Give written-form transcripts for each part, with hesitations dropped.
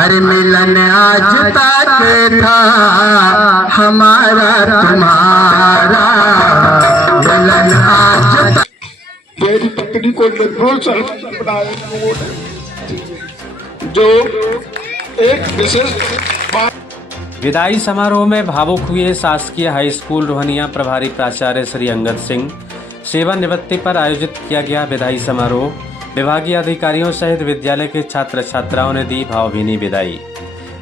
हर मिलन आज तक था हमारा तुम्हारा मिलन आज तक। मेरी पत्नी को निर्भुल सरपंच बनाया लोगों ने, जो एक विशेष बात। विदाई समारोह में भावुक हुए शासकीय हाई स्कूल रोहनिया प्रभारी प्राचार्य श्री अंगद सिंह। सेवानिवृत्ति पर आयोजित किया गया विदाई समारोह। विभागीय अधिकारियों सहित विद्यालय के छात्र छात्राओं ने दी भावभीनी विदाई।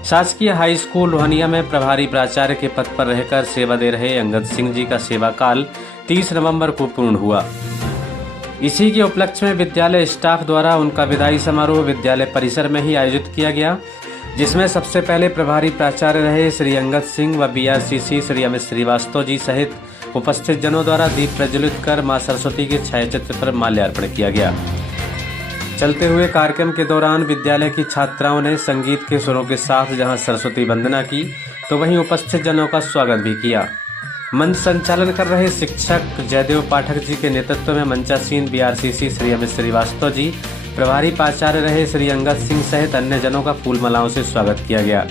शासकीय हाई स्कूल रोहनिया में प्रभारी प्राचार्य के पद पर रहकर सेवा दे रहे अंगद सिंह जी का सेवा काल 30 नवंबर को पूर्ण हुआ। इसी के उपलक्ष्य में विद्यालय स्टाफ द्वारा उनका विदाई समारोह विद्यालय परिसर में ही आयोजित किया गया, जिसमें सबसे पहले प्रभारी प्राचार्य रहे श्री अंगद सिंह व बीआरसीसी श्री अमित श्रीवास्तव जी सहित उपस्थित जनों द्वारा दीप प्रज्वलित कर मां सरस्वती के छायाचित्र पर माल्यार्पण किया गया। चलते हुए कार्यक्रम के दौरान विद्यालय की छात्राओं ने संगीत के सुरों के साथ जहां सरस्वती वंदना की, तो वहीं उपस्थित जनों का स्वागत भी किया। मंच संचालन कर रहे शिक्षक जयदेव पाठक जी के नेतृत्व में मंचासीन बीआरसीसी श्री अमित श्रीवास्तव जी, प्रभारी प्राचार्य रहे श्री अंगद सिंह सहित अन्य जनों का फूल मालाओं से स्वागत किया गया।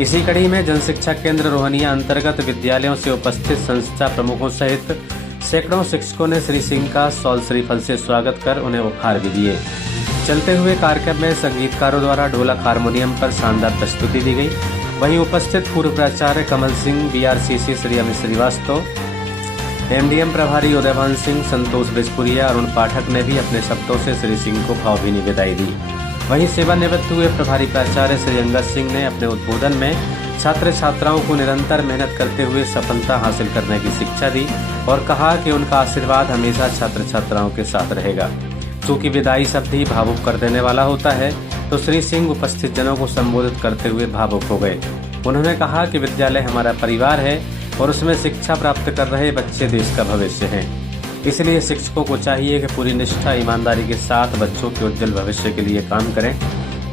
इसी कड़ी में जन शिक्षा केंद्र रोहनिया अंतर्गत विद्यालयों से उपस्थित संस्था प्रमुखों सहित सैकड़ों शिक्षकों ने श्री सिंह का सॉल श्रीफल से स्वागत कर उन्हें उपहार भी दिए। चलते हुए कार्यक्रम में संगीतकारों द्वारा ढोलक हारमोनियम पर शानदार प्रस्तुति दी गई। वहीं उपस्थित पूर्व प्राचार्य कमल सिंह, बीआरसीसी श्री अमित श्रीवास्तव, एमडीएम प्रभारी उदयभान सिंह, संतोष बिजपुरिया, अरुण पाठक ने भी अपने शब्दों से श्री सिंह को भावभीनी विदाई दी। वहीं सेवानिवृत्त हुए प्रभारी प्राचार्य श्री अंगद सिंह ने अपने उद्बोधन में छात्र छात्राओं को निरंतर मेहनत करते हुए सफलता हासिल करने की शिक्षा दी और कहा कि उनका आशीर्वाद हमेशा छात्र छात्राओं के साथ रहेगा। चूँकि विदाई शब्द ही भावुक कर देने वाला होता है, तो श्री सिंह उपस्थित जनों को संबोधित करते हुए भावुक हो गए। उन्होंने कहा कि विद्यालय हमारा परिवार है और उसमें शिक्षा प्राप्त कर रहे बच्चे देश का भविष्य हैं। इसलिए शिक्षकों को चाहिए कि पूरी निष्ठा ईमानदारी के साथ बच्चों के उज्जवल भविष्य के लिए काम करें।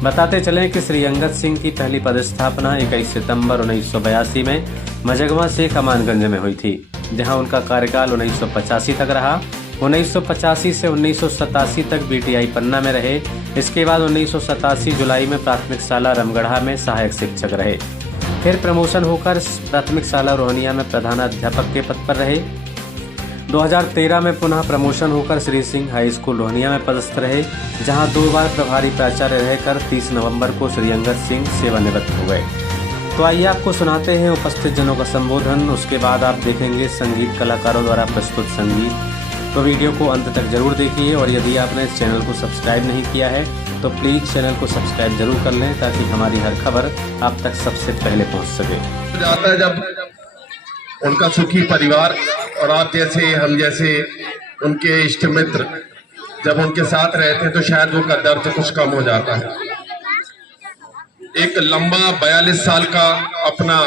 बताते चलें कि श्री अंगद सिंह की पहली पदस्थापना 21 सितंबर 1982 में मझगवा से कमानगंज में हुई थी, जहां उनका कार्यकाल 1985 तक रहा। 1985 से 1987 तक बीटीआई पन्ना में रहे। इसके बाद 1987 जुलाई में प्राथमिक शाला रमगढ़ा में सहायक शिक्षक रहे। फिर प्रमोशन होकर प्राथमिक शाला रोहनिया में प्रधानाध्यापक के पद पर रहे। 2013 में पुनः प्रमोशन होकर श्री सिंह हाई स्कूल रोहनिया में पदस्थ रहे, जहां 2 बार प्रभारी प्राचार्य रहकर 30 नवंबर को श्री अंगद सिंह सेवानिवृत्त हो गए। तो आइए आपको सुनाते हैं उपस्थित जनों का संबोधन। उसके बाद आप देखेंगे संगीत कलाकारों द्वारा प्रस्तुत संगीत। तो वीडियो को अंत तक जरूर देखिए और यदि आपने इस चैनल को सब्सक्राइब नहीं किया है तो प्लीज़ चैनल को सब्सक्राइब जरूर कर लें, ताकि हमारी हर खबर आप तक सबसे पहले पहुंच सके। जाता है जब उनका सुखी परिवार और आप जैसे हम जैसे उनके इष्ट मित्र जब उनके साथ रहते हैं तो शायद वो का दर्द कुछ कम हो जाता है। एक लंबा 42 साल का अपना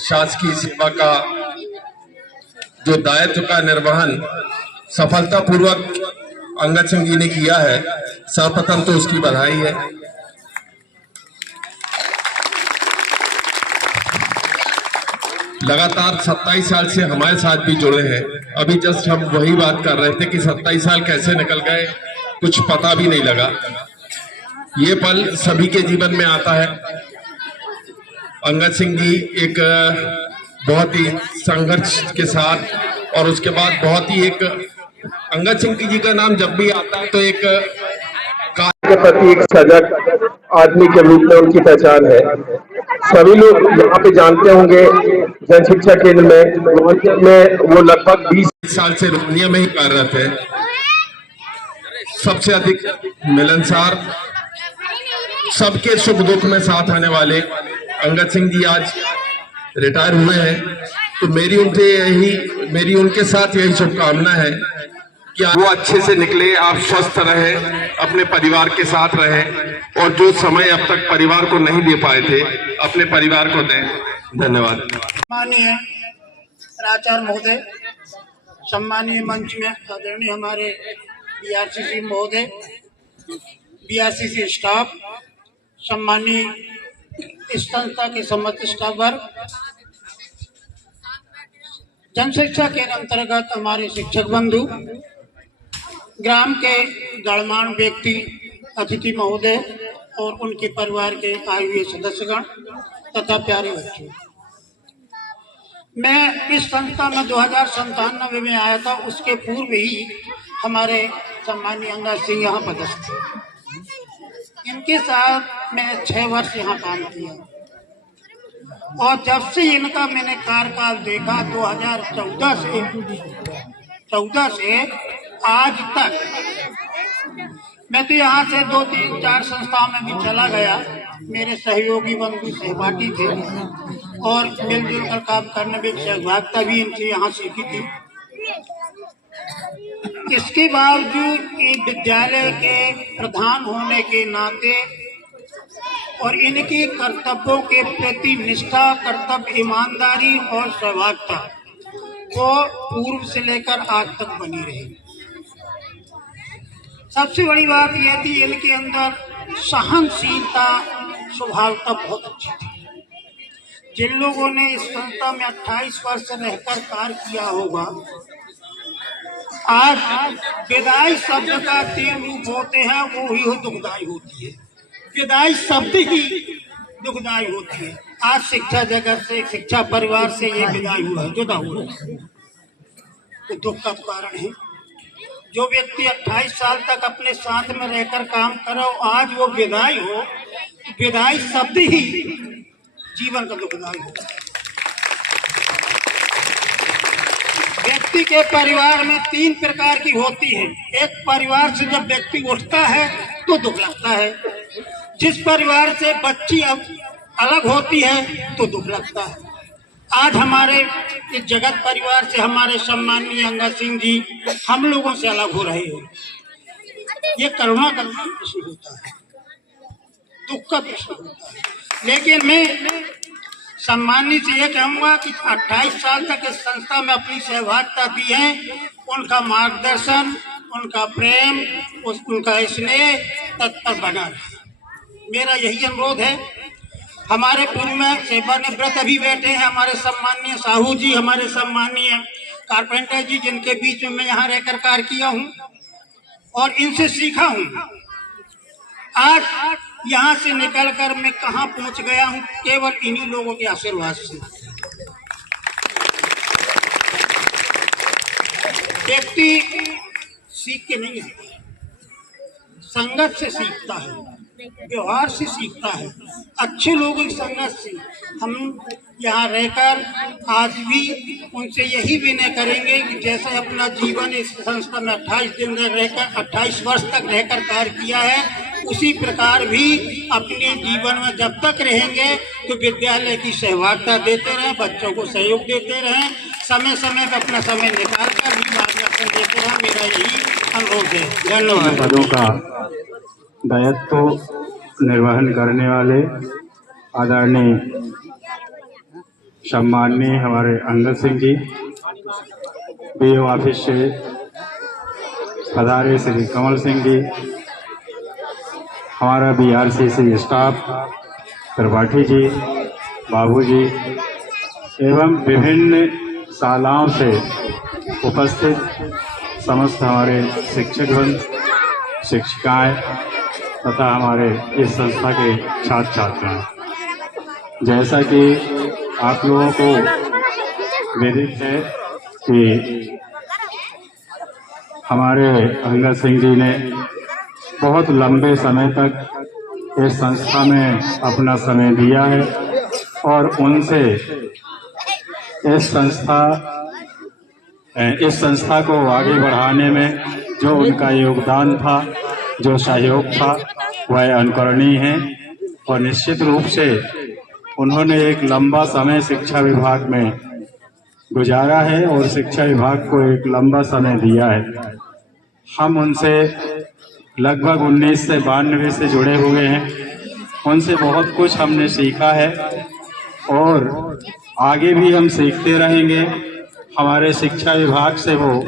शासकीय सेवा का जो दायित्व का निर्वहन सफलतापूर्वक अंगद सिंह जी ने किया है, सर्वप्रथम तो उसकी बधाई है। लगातार 27 साल से हमारे साथ भी जुड़े हैं। अभी जस्ट हम वही बात कर रहे थे कि 27 साल कैसे निकल गए, कुछ पता भी नहीं लगा। ये पल सभी के जीवन में आता है। अंगद सिंह जी एक बहुत ही संघर्ष के साथ और उसके बाद बहुत ही एक अंगद सिंह जी का नाम जब भी आता है तो एक कार्य के प्रति एक सजग आदमी के रूप में उनकी पहचान है। सभी लोग यहाँ पे जानते होंगे जन शिक्षा केंद्र में वो लगभग 20 साल से रोहनिया में ही कार्यरत है। सबसे अधिक मिलनसार, सबके सुख दुख में साथ आने वाले अंगद सिंह जी आज रिटायर हुए हैं। तो मेरी उनके साथ यही शुभकामना है कि वो अच्छे से निकले, आप स्वस्थ रहे, अपने परिवार के साथ रहे और जो समय अब तक परिवार को नहीं दे पाए थे अपने परिवार को दें। धन्यवाद। सम्मानीय प्राचार्य महोदय, सम्मानीय मंच में आदरणीय हमारे बीआरसीसी महोदय, बीआरसीसी स्टाफ, सम्मानीय इस संस्था के समस्त स्टाफ वर्ग, जन शिक्षा के अंतर्गत हमारे शिक्षक बंधु, ग्राम के गणमान्य व्यक्ति, अतिथि महोदय, और उनके परिवार के आए हुए सदस्यगण तथा प्यारे बच्चों, मैं इस संस्था में 2097 में आया था। उसके पूर्व ही हमारे सम्मानीय अंगद सिंह यहाँ पदस्थ थे। इनके साथ मैं 6 वर्ष यहाँ काम किया और जब से इनका मैंने कार्यकाल देखा 2014 से आज तक, मैं तो यहाँ से 2, 3, 4 संस्थाओं में भी चला गया। मेरे सहयोगी बंधु सहपाठी थे और मिलजुल कर काम करने में सहभागिता भी इनसे यहाँ सीखी थी। इसके बावजूद ये विद्यालय के प्रधान होने के नाते और इनके कर्तव्यों के प्रति निष्ठा, कर्तव्य, ईमानदारी और सहभागिता वो पूर्व से लेकर आज तक बनी रही। सबसे बड़ी बात यह थी इनके अंदर सहनशीलता, स्वभावता बहुत अच्छी थी। जिन लोगों ने इस संस्था में 28 वर्ष रहकर कार्य किया होगा, आज विदाई शब्द का 3 रूप होते हैं, वो ही दुखदाई होती है। विदाई शब्द ही दुखदाई होती है। आज शिक्षा जगत से, शिक्षा परिवार से ये विदाई हुआ है, जुदा हुआ है, तो दुख का कारण है। जो व्यक्ति 28 साल तक अपने साथ में रहकर काम करो, आज वो विदाई हो, तो विदाई शब्द ही जीवन का दुखदाई हो। व्यक्ति के परिवार में 3 प्रकार की होती है। एक परिवार से जब व्यक्ति उठता है तो दुख लगता है। जिस परिवार से बच्ची अब अलग होती है तो दुख लगता है। आज हमारे इस जगत परिवार से हमारे सम्माननीय अंगद सिंह जी हम लोगों से अलग हो रहे हैं। ये करुणा का प्रश्न होता है, दुख का प्रश्न होता है। लेकिन मैं सम्मानित से ये कहूँगा कि 28 साल तक इस संस्था में अपनी सहभागिता दी है, उनका मार्गदर्शन, उनका प्रेम, उनका स्नेह तत्पर बना रहे। मेरा यही अनुरोध है। हमारे पूर्व में सेवानिवृत्त अभी बैठे हैं हमारे सम्माननीय साहू जी, हमारे सम्माननीय कारपेंटर जी, जिनके बीच में मैं यहाँ रहकर कार्य किया हूँ और इनसे सीखा हूँ। आज यहाँ से निकलकर मैं कहाँ पहुँच गया हूँ, केवल इन्हीं लोगों के आशीर्वाद से। व्यक्ति सीख के नहीं आता, संगत से सीखता है, व्यवहार से सीखता है, अच्छे लोगों की संगत से। हम यहाँ रहकर आज भी उनसे यही विनय करेंगे कि जैसे अपना जीवन इस संस्था में 28 वर्ष तक रहकर कार्य किया है, उसी प्रकार भी अपने जीवन में जब तक रहेंगे तो विद्यालय की सहभागिता देते रहें, बच्चों को सहयोग देते रहें, समय समय पर अपना समय निकाल कर भी मार्गदर्शन देते रहें। मेरा यही अनुरोध है। धन्यवाद। पदों का दायित्व निर्वहन करने वाले आदरणीय सम्माननीय हमारे अंगद सिंह जी, बीओ ऑफिस से पधारे श्री कमल सिंह जी, हमारा बीआरसीसी स्टाफ त्रिपाठी जी, बाबू जी एवं विभिन्न शालाओं से उपस्थित समस्त हमारे शिक्षकगण, शिक्षिकाएं तथा हमारे इस संस्था के छात्र छात्राएं, जैसा कि आप लोगों को विदित है कि हमारे अंगद सिंह जी ने बहुत लंबे समय तक इस संस्था में अपना समय दिया है और उनसे इस संस्था को आगे बढ़ाने में जो उनका योगदान था, जो सहयोग था, वह अनुकरणीय है। और निश्चित रूप से उन्होंने एक लंबा समय शिक्षा विभाग में गुजारा है और शिक्षा विभाग को एक लंबा समय दिया है। हम उनसे लगभग 1992 से जुड़े हुए हैं। उनसे बहुत कुछ हमने सीखा है और आगे भी हम सीखते रहेंगे। हमारे शिक्षा विभाग से वो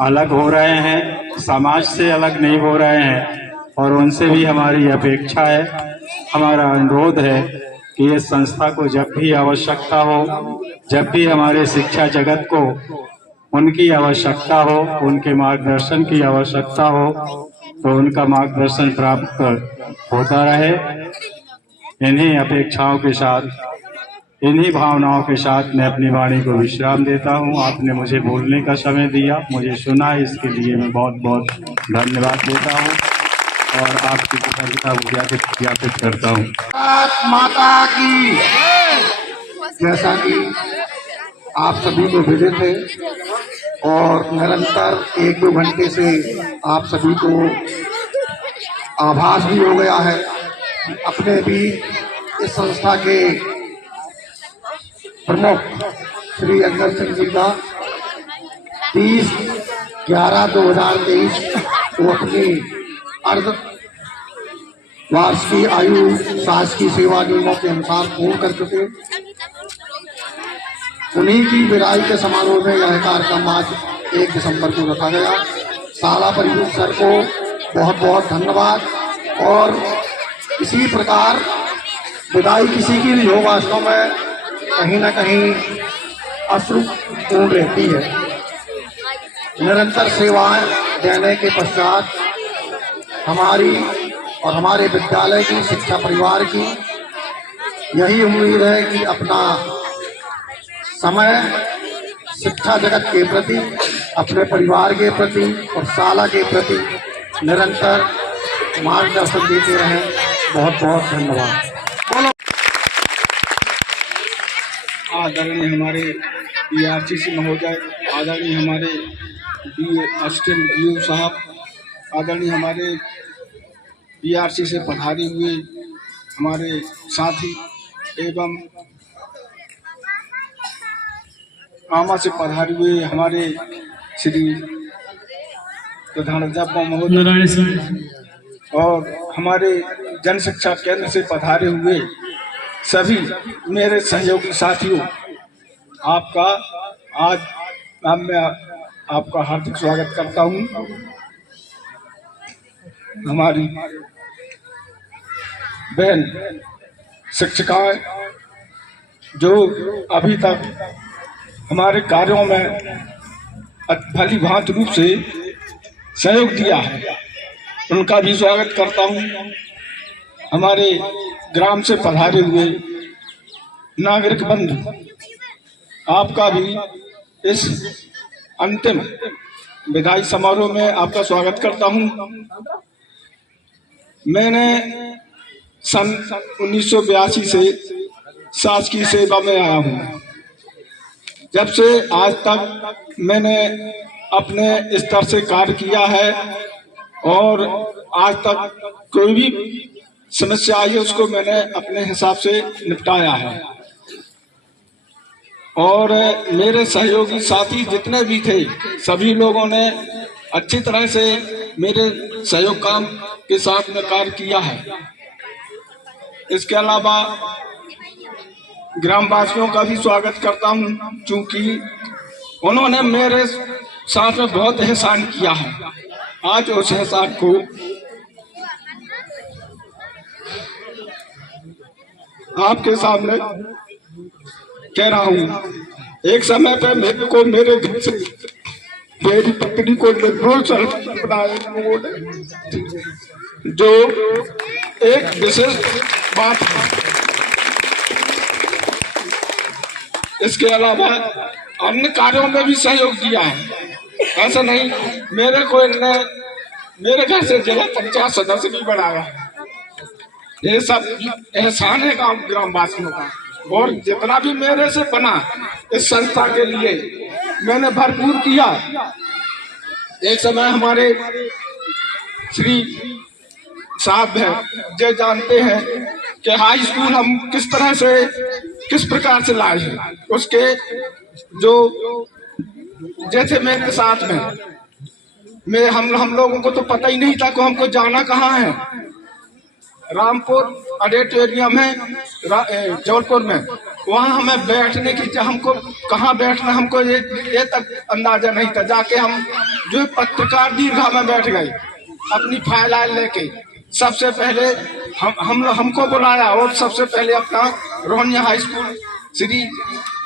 अलग हो रहे हैं, समाज से अलग नहीं हो रहे हैं और उनसे भी हमारी अपेक्षा है, हमारा अनुरोध है कि इस संस्था को जब भी आवश्यकता हो, जब भी हमारे शिक्षा जगत को उनकी आवश्यकता हो, उनके मार्गदर्शन की आवश्यकता हो, तो उनका मार्गदर्शन प्राप्त होता रहे। इन्हीं अपेक्षाओं के साथ, इन्हीं भावनाओं के साथ मैं अपनी वाणी को विश्राम देता हूँ। आपने मुझे बोलने का समय दिया, मुझे सुना, इसके लिए मैं बहुत बहुत धन्यवाद देता हूँ और आपकी कृतज्ञता ज्ञापित करता हूँ। भारत माता की। जैसा कि आप सभी को विदित है और निरंतर 1-2 घंटे से आप सभी को आभास भी हो गया है, अपने भी इस संस्था के प्रमुख श्री अंगद सिंह जी का 30/11/2023 को अपनी अर्ध वार्षिक आयु शासकीय सेवा नियमों के अनुसार पूर्ण कर चुके। उन्हीं की विदाई के समारोह में यह कार्यक्रम आज 1 दिसंबर को रखा गया। शाला परिषद सर को बहुत बहुत धन्यवाद। और इसी प्रकार विदाई किसी की भी हो, वास्तव में कहीं न कहीं अश्रुपूर्ण रहती है। निरंतर सेवाएं देने के पश्चात हमारी और हमारे विद्यालय की, शिक्षा परिवार की यही उम्मीद है कि अपना समय शिक्षा जगत के प्रति, अपने परिवार के प्रति और शाला के प्रति निरंतर मार्गदर्शन देते रहें। बहुत बहुत धन्यवाद। आदरणीय हमारे PRCC महोदय, आदरणीय हमारे असिस्टेंट DO साहब, आदरणीय हमारे PRC से पधारे हुए हमारे साथी एवं आमा से पधारे हुए हमारे श्री प्रधानाध्यापक महोदय और हमारे जन शिक्षा केंद्र से पधारे हुए सभी मेरे सहयोगी साथियों, आपका आज मैं आपका हार्दिक स्वागत करता हूं। हमारी बहन शिक्षिकाएं जो अभी तक हमारे कार्यों में भली भांति रूप से सहयोग दिया है, उनका भी स्वागत करता हूं। हमारे ग्राम से पधारे हुए नागरिक बंधु, आपका भी इस अंतिम विदाई समारोह में आपका स्वागत करता हूं। मैंने सन 1982 से शासकीय सेवा में आया हूं। जब से आज तक मैंने अपने स्तर से कार्य किया है और आज तक कोई भी समस्या आई है उसको मैंने अपने हिसाब से निपटाया है। और मेरे सहयोगी साथी जितने भी थे सभी लोगों ने अच्छी तरह से मेरे सहयोग काम के साथ में कार्य किया है। इसके अलावा ग्रामवासियों का भी स्वागत करता हूं, क्योंकि उन्होंने मेरे साथ में बहुत एहसान किया है। आज उस एहसान को आपके सामने कह रहा हूं। एक समय पे मेरे को मेरे घर से मेरी पत्नी को निर्भर बनाया जो एक विशेष बात है। इसके अलावा अन्य कार्यों में भी सहयोग दिया है। ऐसा नहीं, मेरे को इनने मेरे घर से जिला पंचायत सदस्य भी बनाया है। ये सब एहसान है ग्रामवासियों का, और जितना भी मेरे से बना इस संस्था के लिए मैंने भरपूर किया। एक समय हमारे श्री साहब हैं, जो जानते हैं कि हाई स्कूल हम किस तरह से किस प्रकार से लाए हैं। उसके जो जैसे मेरे साथ में हम लोगों को तो पता ही नहीं था कि हमको जाना कहाँ है। रामपुर ऑडिटोरियम है जबलपुर में, वहाँ हमें बैठने की हमको कहाँ बैठना हमको ये तक अंदाजा नहीं था। जाके हम जो पत्रकार दीर्घा में बैठ गए अपनी फाइल लेके। सबसे पहले हमको बुलाया और सबसे पहले अपना रोहनिया हाई स्कूल श्री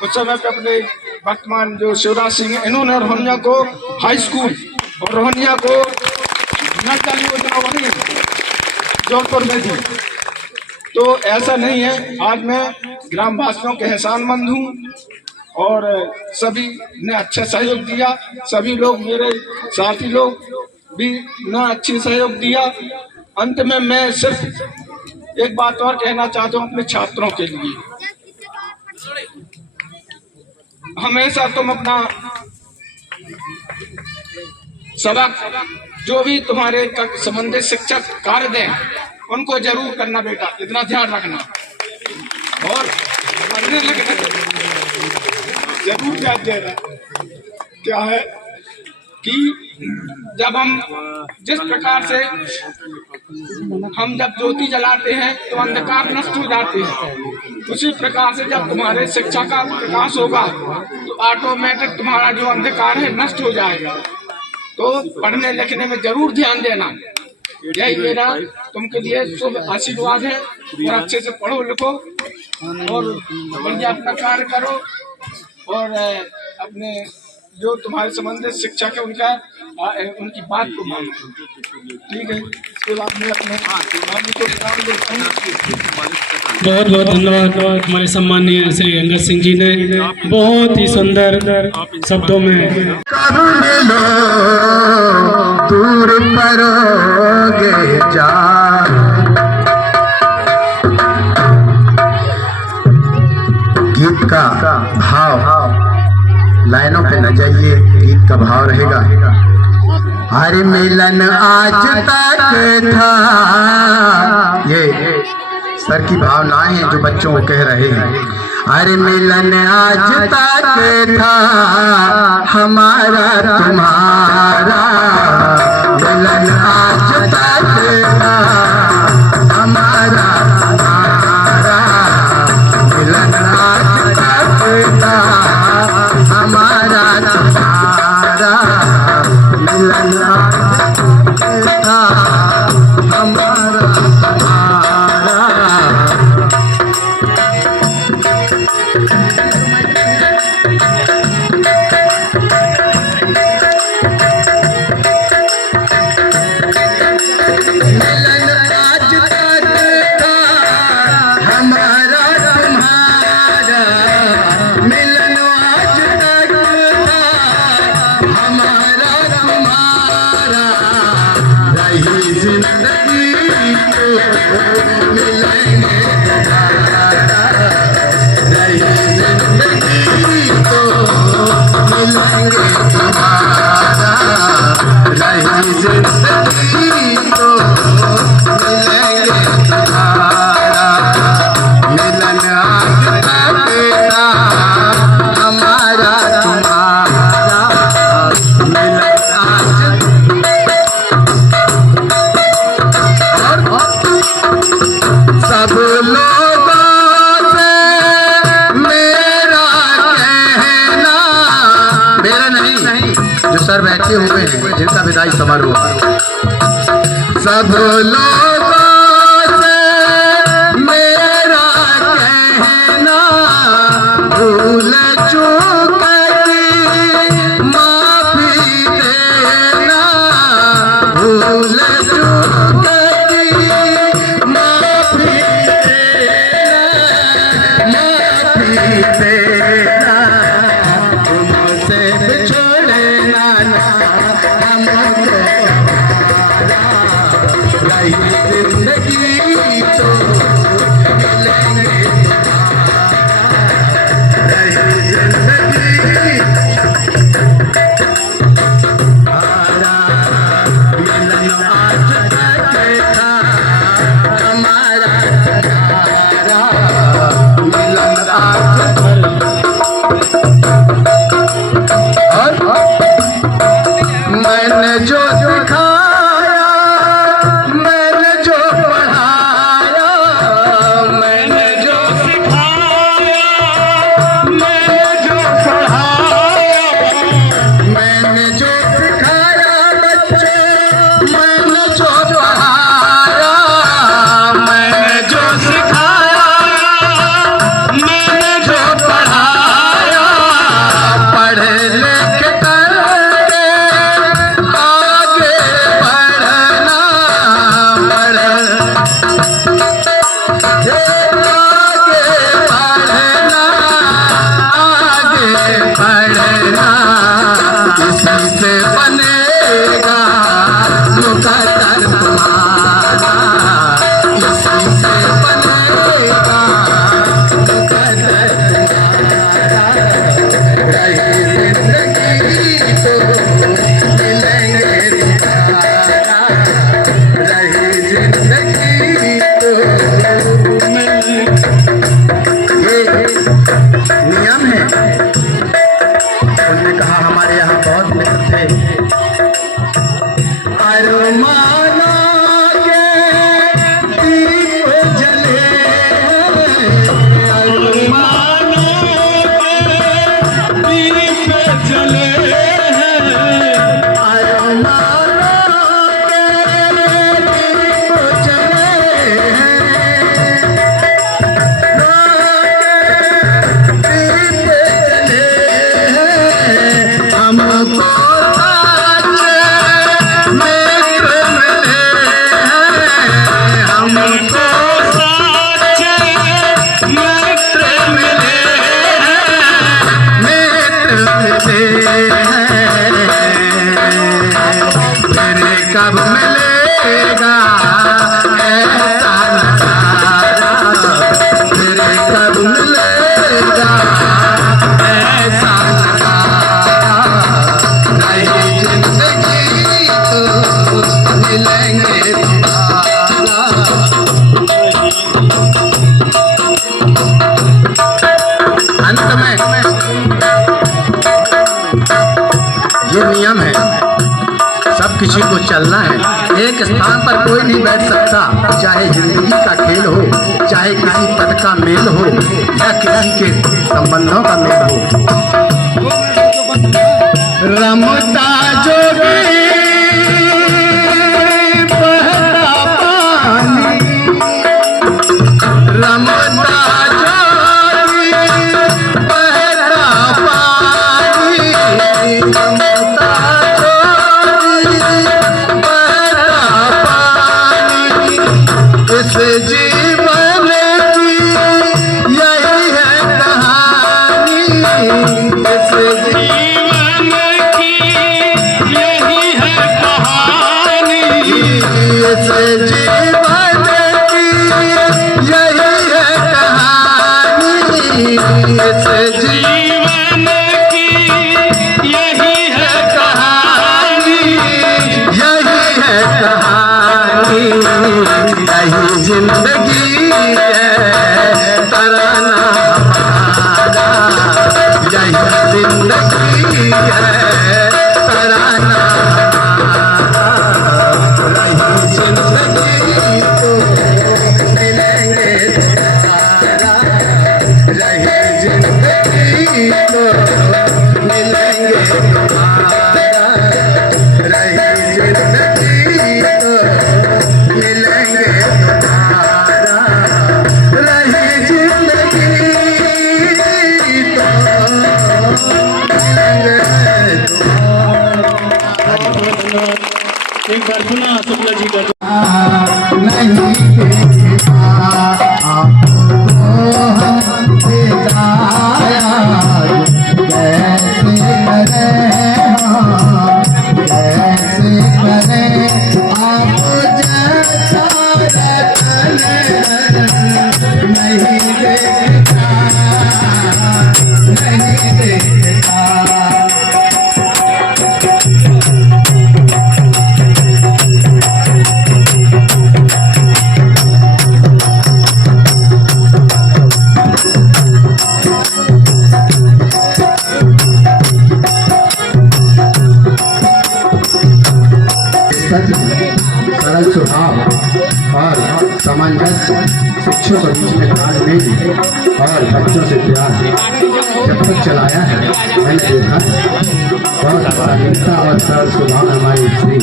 उस समय पे अपने वर्तमान जो शिवराज सिंह, इन्होंने रोहनिया को हाई स्कूल और रोहनिया को नल जल योजना बनी जौनपुर में थी, तो ऐसा नहीं है। आज मैं ग्रामवासियों के एहसानमंद हूँ और सभी ने अच्छा सहयोग दिया, सभी लोग मेरे साथी लोग भी ना अच्छी सहयोग दिया। अंत में मैं सिर्फ एक बात और कहना चाहता हूँ अपने छात्रों के लिए, हमेशा तुम अपना सबक जो भी तुम्हारे संबंधित शिक्षक कार्य दें उनको जरूर करना बेटा, इतना ध्यान रखना। और पढ़ने लिखने जरूर ध्यान देना। क्या है कि जब हम जिस प्रकार से हम जब ज्योति जलाते हैं तो अंधकार नष्ट हो जाते हैं, उसी प्रकार से जब तुम्हारे शिक्षा का प्रकाश होगा तो ऑटोमेटिक तुम्हारा जो अंधकार है नष्ट हो जाएगा। तो पढ़ने लिखने में जरूर ध्यान देना, यही मेरा तुमके लिए शुभ आशीर्वाद है। और अच्छे से पढ़ो लिखो और बढ़िया अपना कार्य करो और अपने जो तुम्हारे संबंधित शिक्षक है उनकी बात को मानो, ठीक है। इसके बाद में अपने बहुत बहुत धन्यवाद हमारे सम्माननीय श्री अंगद सिंह जी ने बहुत ही सुंदर शब्दों में दूर परोगे जा, गीत का भाव लाइनों पे न जाइए, गीत का भाव रहेगा। हरे मिलन आज तक था, ये सर की भावनाएं हैं जो बच्चों को कह रहे हैं। हरे मिलन आज तक था हमारा तुम्हारा, मिलन आज तक था हमारा तुम्हारा, मिलन आज तक था हमारा तुम्हारा, मिलन आज तक था हमारा तुम्हारा। सर बैठे हुए हैं जिनका विदाई समारोह, सब लोगों से मेरा कहना भूल चूक की माफी देना, भूल चूक की माफी देना, तुमसे बिछड़े जिंदगी तो मिलेंगे जिंदगी मिलन आज अरमानों के दीप जले, अरमानों के दीप जले, अरमानों के दीप जले, दीप जले, हमको कब मिलेगा ऐसा नजारा, तेरे कब मिलेगा ऐसा नजारा, नहीं जिंदगी तो मिलेंगे दोबारा। अंत में ये नियम है, सब किसी को चलना है, एक स्थान पर कोई नहीं बैठ सकता, चाहे जिंदगी का खेल हो, चाहे किसी पद का मेल हो या किसी के संबंधों का मेल हो। रमता जोगी बहता पानी, रमता जोगी बहता पानी, रमता इस जीवन की यही है कहानी, इस जीवन की यही है कहानी, इस जीवन की यही है कहानी, इस जीवन की यही है कहानी, यही है कहानी, यही जिंदगी है तराना हमारा, यही जिंदगी है तराना हमारा, यही जिंदगी तो मिलेंगे दोबारा, यही जिंदगी तो मिलेंगे दोबारा, यही जिंदगी तो मिलेंगे दोबारा, रही जिंदगी तो मिलेंगे दोबारा। एक बार पुनः शुक्ला जी का नहीं देखा आपको हमसे जाया, कैसे करें कैसे करें आप जैसा रतन नहीं देखता, नहीं देखता। सरल स्वभाव और सामंजस्य शिक्षकों के बीच में तालमेल और बच्चों से प्यार जब तक चलाया है मैंने देखा बहुत शालीनता और सरल स्वभाव हमारी श्री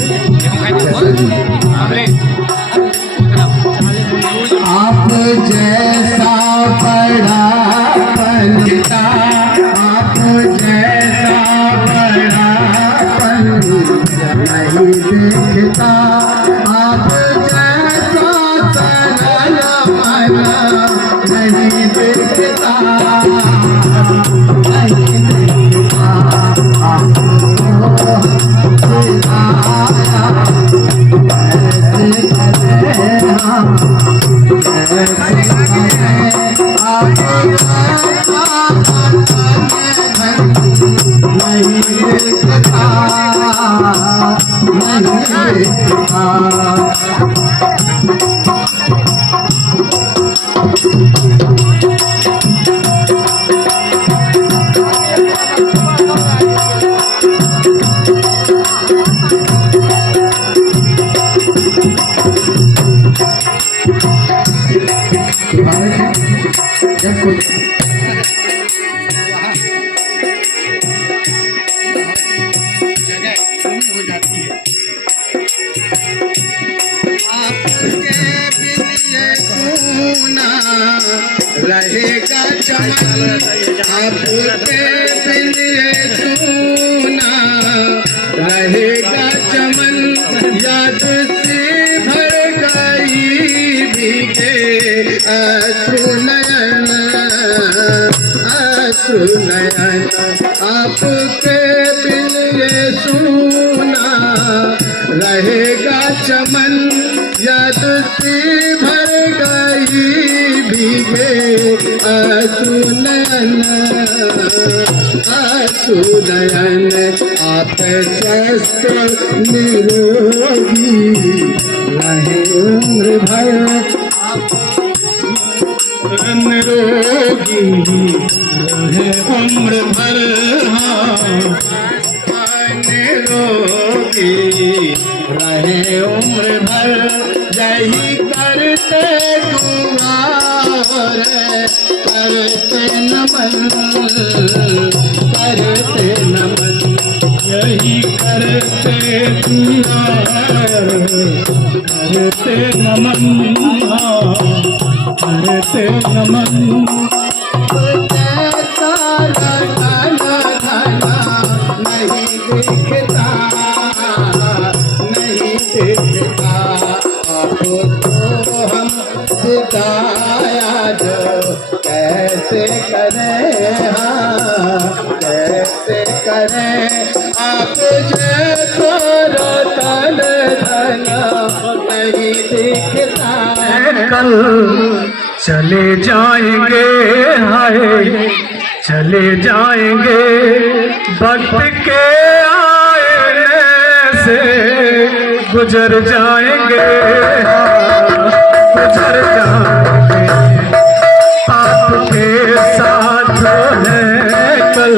आप जैसा बड़ा पंडिता, आप जैसा बड़ा पंडिता नहीं देखता, आप जैसा सरल मन नहीं देखता, नहीं देखता। आपको दिलाया कैसे करें हम, कैसे करें आप जैसा नहीं देखता, नहीं देखता। आपके बिन ये सूना रहेगा चमन, याद से भर गई भीगे अश्रु नयन, अश्रु नयन। आपके बिन ये सूना रहेगा चमन, याद से भर गई भीगे अश्रु नयन, अश्रु नयन। आप स्वस्थ निरोगी रहे उम्र भर, निरोगी रहे उम्र भर, निरोगी रहे उम्र भर। यही करते दुआ करते नमन, करते नमन। यही करते दुआ करते नमन, करते नमन। नहीं दिखता, नहीं दिखता आपको तो हम दिखाया जो कैसे करें, हाँ कैसे करें। आप जैसो रतन धन नहीं दिखता। कल चले जाएंगे, हाय चले जाएंगे, वक्त के आईने से गुजर जाएंगे, गुजर जाएंगे। आपके साथ है कल